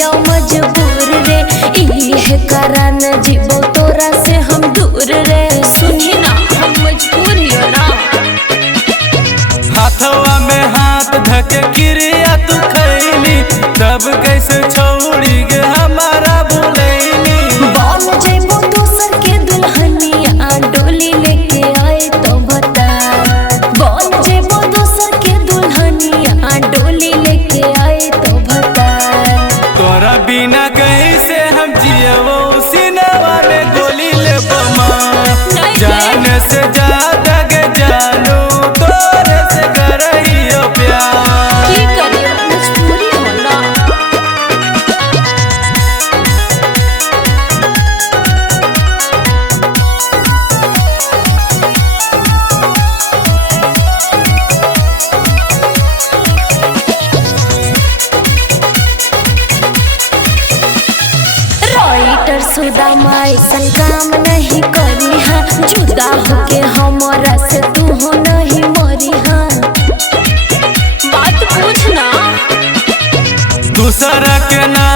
हिया मजबूर रे, इहे कारण जीवो तोरा से हम दूर रे। सुनी ना हम मजबूर हियो ना। हाथवा में हाथ धके क्रिया तू खैली, तब कैसे छोड़ी गे हमारा भूलैली। बन जइबो दोसर के दुल्हनिया डोली लेके आए तो बता। बन जइबो दोसर के दुल्हनिया डोली लेके आए तो बता। तोरा बिना कैसे हम जियबो, सीनवा में गोली ले बमा। जाने से ज्यादा गे जानू तोरे से करहियो प्यार। की करियो मजबूरी होला। राइटर सुदामा ऐसन काम नहीं करी हाँ, जुदा होके हमरा से तू हो नहीं मरी हाँ। बात पूछना दूसरा के ना